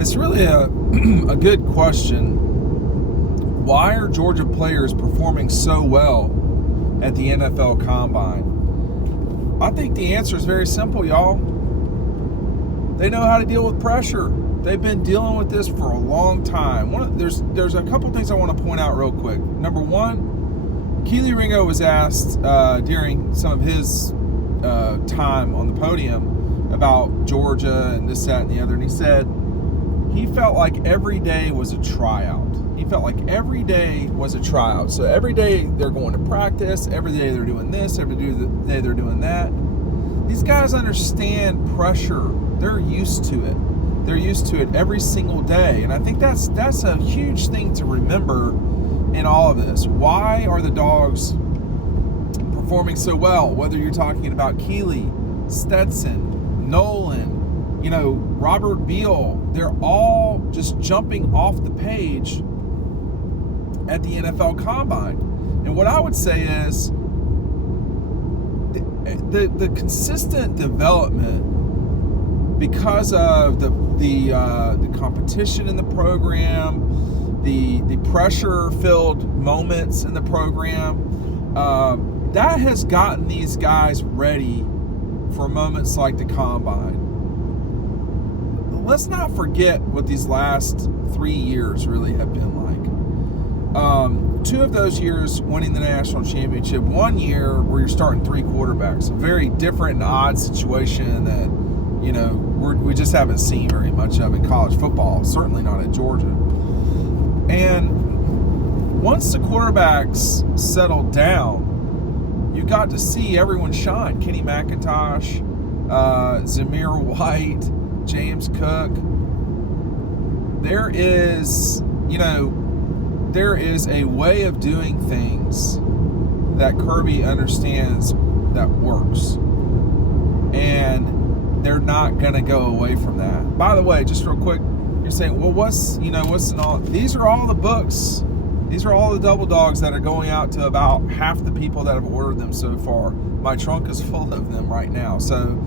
It's really a good question. Why are Georgia players performing so well at the NFL Combine? I think the answer is very simple, y'all. They know how to deal with pressure. They've been dealing with this for a long time. There's a couple things I want to point out real quick. Number one, Keely Ringo was asked during some of his time on the podium about Georgia and this, that, and the other, and he said he felt like every day was a tryout. He felt like every day was a tryout. So every day they're going to practice, every day they're doing this, every day they're doing that. These guys understand pressure. They're used to it. They're used to it every single day. And I think that's a huge thing to remember in all of this. Why are the Dogs performing so well? Whether you're talking about Keely, Stetson, Nolan, Robert Beal, they're all just jumping off the page at the NFL Combine. And what I would say is the consistent development, because of the competition in the program, the pressure-filled moments in the program, that has gotten these guys ready for moments like the Combine. Let's not forget what these last 3 years really have been like. 2 of those years winning the national championship, 1 year where you're starting 3 quarterbacks, a very different and odd situation that, we just haven't seen very much of in college football, certainly not at Georgia. And once the quarterbacks settled down, you got to see everyone shine. Kenny McIntosh, Zamir White, James Cook. There is a way of doing things that Kirby understands that works. And they're not going to go away from that. By the way, just real quick, you're saying, well, what's in all? These are all the books. These are all the Double Dogs that are going out to about half the people that have ordered them so far. My trunk is full of them right now. So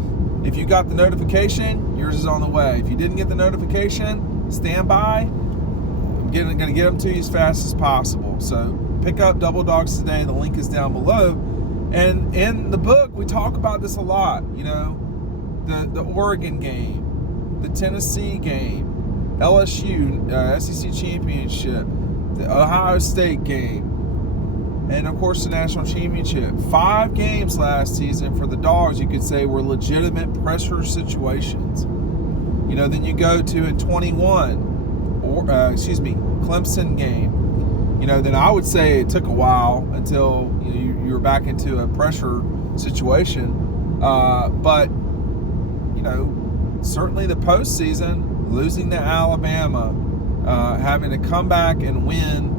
if you got the notification, yours is on the way. If you didn't get the notification, stand by. I'm going to get them to you as fast as possible. So pick up Double Dogs today. The link is down below. And in the book, we talk about this a lot. The Oregon game, the Tennessee game, LSU, SEC championship, the Ohio State game, and of course the national championship. 5 games last season for the Dogs, you could say, were legitimate pressure situations. Then you go to in 21, Clemson game. Then I would say it took a while until you were back into a pressure situation. But certainly the postseason, losing to Alabama, having to come back and win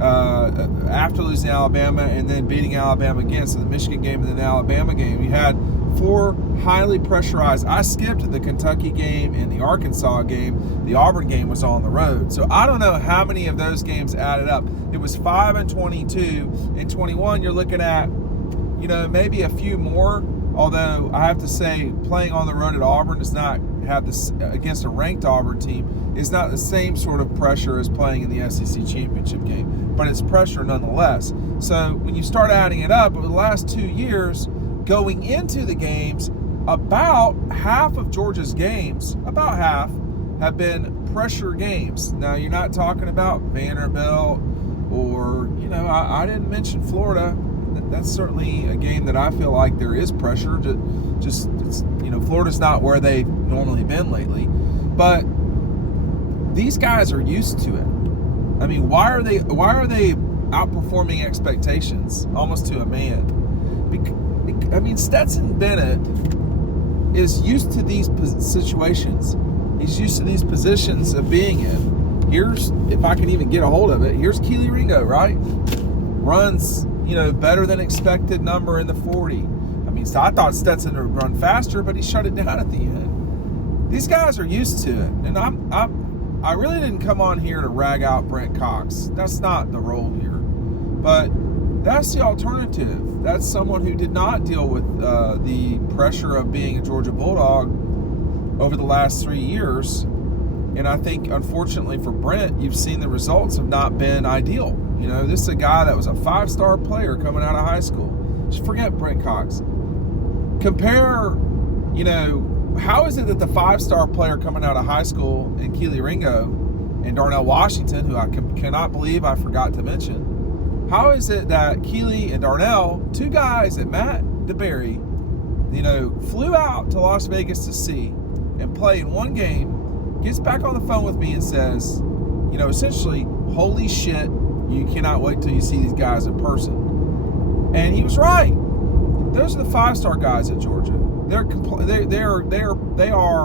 after losing to Alabama and then beating Alabama again. So the Michigan game and then the Alabama game. You had 4 highly pressurized. I skipped the Kentucky game and the Arkansas game. The Auburn game was on the road. So I don't know how many of those games added up. It was 5 and 22. In 21, you're looking at, maybe a few more. Although I have to say, playing on the road at Auburn does not have this against a ranked Auburn team is not the same sort of pressure as playing in the SEC championship game, but it's pressure nonetheless. So when you start adding it up over the last 2 years, going into the games, about half of Georgia's games, about half, have been pressure games. Now you're not talking about Vanderbilt or I didn't mention Florida. That's certainly a game that I feel like there is pressure. Florida's not where they've normally been lately, but these guys are used to it. I mean, why are they outperforming expectations almost to a man? Stetson Bennett is used to these situations. He's used to these positions of being in. Here's, if I can even get a hold of it, here's Keely Ringo, right? Runs, better than expected number in the 40. So I thought Stetson would run faster, but he shut it down at the end. These guys are used to it. And I really didn't come on here to rag out Brent Cox. That's not the role here. But that's the alternative. That's someone who did not deal with the pressure of being a Georgia Bulldog over the last 3 years. And I think, unfortunately for Brent, you've seen the results have not been ideal. You know, this is a guy that was a 5-star player coming out of high school. Just forget Brent Cox. Compare, you know, how is it that the 5-star player coming out of high school in Keely Ringo and Darnell Washington, who I cannot believe I forgot to mention, how is it that Keely and Darnell, 2 guys that Matt DeBerry, you know, flew out to Las Vegas to see and play in one game, gets back on the phone with me and says, you know, essentially, holy shit, you cannot wait till you see these guys in person. And he was right. Those are the 5-star guys at Georgia. They are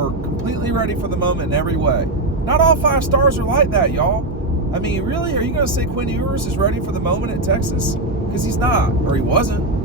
completely ready for the moment in every way. Not all 5 stars are like that, y'all. I mean, really, are you going to say Quinn Ewers is ready for the moment at Texas? Because he's not, or he wasn't.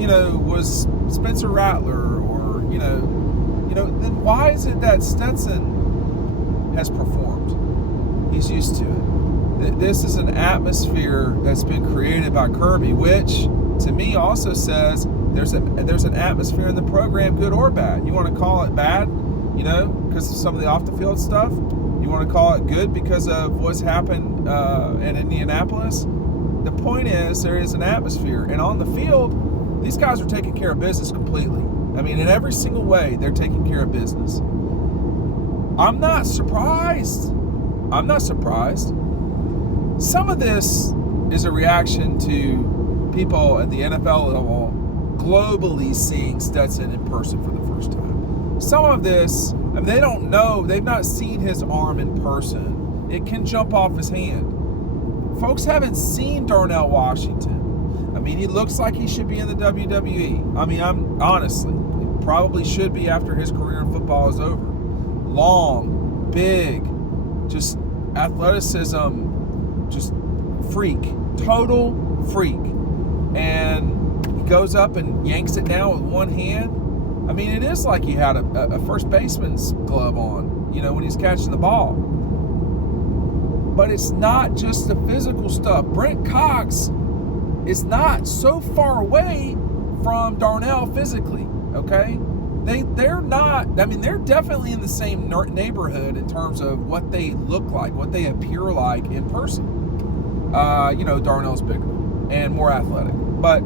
You know, was Spencer Rattler, or then why is it that Stetson has performed? He's used to it. This is an atmosphere that's been created by Kirby, which to me also says there's an atmosphere in the program, good or bad. You want to call it bad, you know, because of some of the off the field stuff. You want to call it good because of what's happened in Indianapolis. The point is there is an atmosphere, and on the field, these guys are taking care of business completely. I mean, in every single way, they're taking care of business. I'm not surprised. Some of this is a reaction to people at the NFL level globally seeing Stetson in person for the first time. Some of this, I mean, they don't know. They've not seen his arm in person. It can jump off his hand. Folks haven't seen Darnell Washington. I mean, he looks like he should be in the WWE. I mean, honestly, he probably should be after his career in football is over. Long, big, just athleticism, just freak, total freak. And he goes up and yanks it down with one hand. I mean, it is like he had a first baseman's glove on, you know, when he's catching the ball. But it's not just the physical stuff. Brent Cox is not so far away from Darnell physically, okay? They're not, I mean, they're definitely in the same neighborhood in terms of what they look like, what they appear like in person. You know, Darnell's bigger and more athletic. But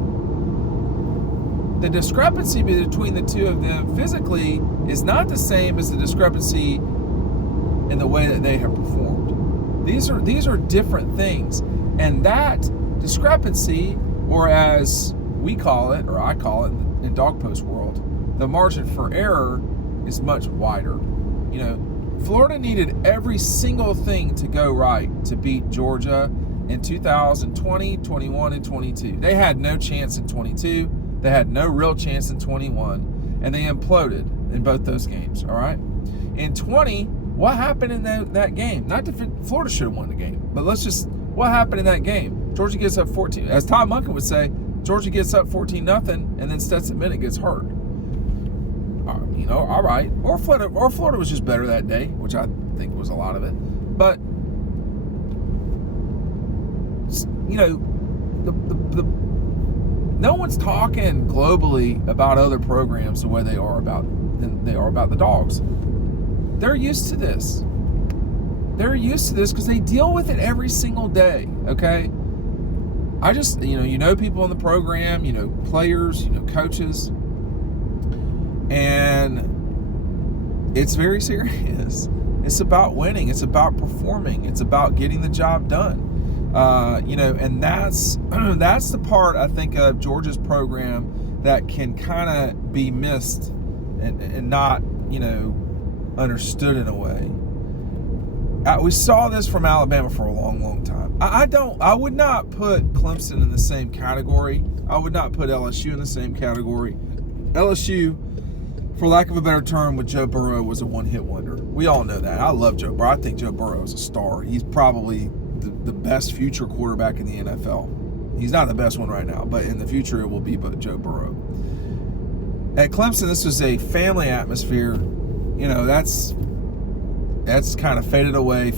the discrepancy between the two of them physically is not the same as the discrepancy in the way that they have performed. These are different things. And that discrepancy, or as we call it, or I call it in Dog Post world, the margin for error is much wider. You know, Florida needed every single thing to go right to beat Georgia in 2020, 21, and 22. They had no chance in 22. They had no real chance in 21. And they imploded in both those games, all right? In 20, what happened in that game? Florida should have won the game. But what happened in that game? Georgia gets up 14. As Todd Monken would say, Georgia gets up 14-0, and then Stetson Bennett gets hurt. You know, all right. Or Florida was just better that day, which I think was a lot of it. But, you know, no one's talking globally about other programs the way they are about the Dogs. They're used to this. They're used to this because they deal with it every single day, okay? I just, you know people in the program, you know players, you know coaches, and it's very serious. It's about winning. It's about performing. It's about getting the job done. And that's the part I think of Georgia's program that can kind of be missed and not, understood in a way. We saw this from Alabama for a long, long time. I would not put Clemson in the same category. I would not put LSU in the same category. LSU, for lack of a better term, with Joe Burrow was a one-hit wonder. We all know that. I love Joe Burrow. I think Joe Burrow is a star. He's probably the best future quarterback in the NFL. He's not the best one right now, but in the future it will be Joe Burrow. At Clemson, this was a family atmosphere. That's kind of fading away.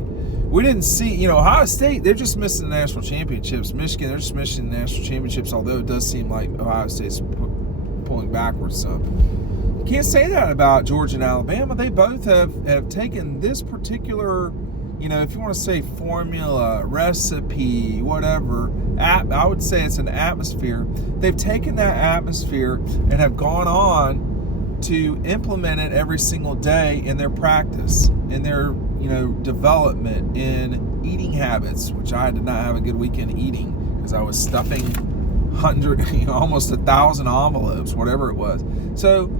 We didn't see, Ohio State, they're just missing the national championships. Michigan, they're just missing the national championships, although it does seem like Ohio State's pulling backwards some. You can't say that about Georgia and Alabama. They both have taken this particular, if you want to say formula, recipe, whatever, I would say it's an atmosphere. They've taken that atmosphere and have gone on to implement it every single day in their practice, in their, development, in eating habits, which I did not have a good weekend eating because I was stuffing almost 1,000 envelopes, whatever it was. So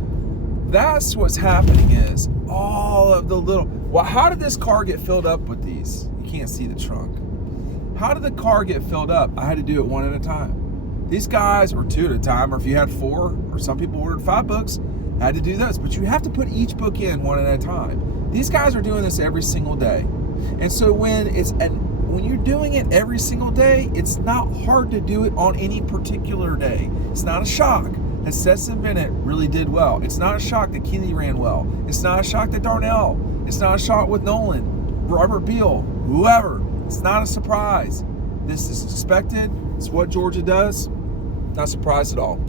that's what's happening is all of the little, well, how did this car get filled up with these? You can't see the trunk. How did the car get filled up? I had to do it one at a time. These guys, or two at a time, or if you had 4, or some people ordered 5 books, had to do those. But you have to put each book in one at a time. These guys are doing this every single day. And so when you're doing it every single day, it's not hard to do it on any particular day. It's not a shock that Stetson Bennett really did well. It's not a shock that Keeley ran well. It's not a shock that Darnell. It's not a shock with Nolan, Robert Beal, whoever. It's not a surprise. This is expected. It's what Georgia does. Not surprised at all.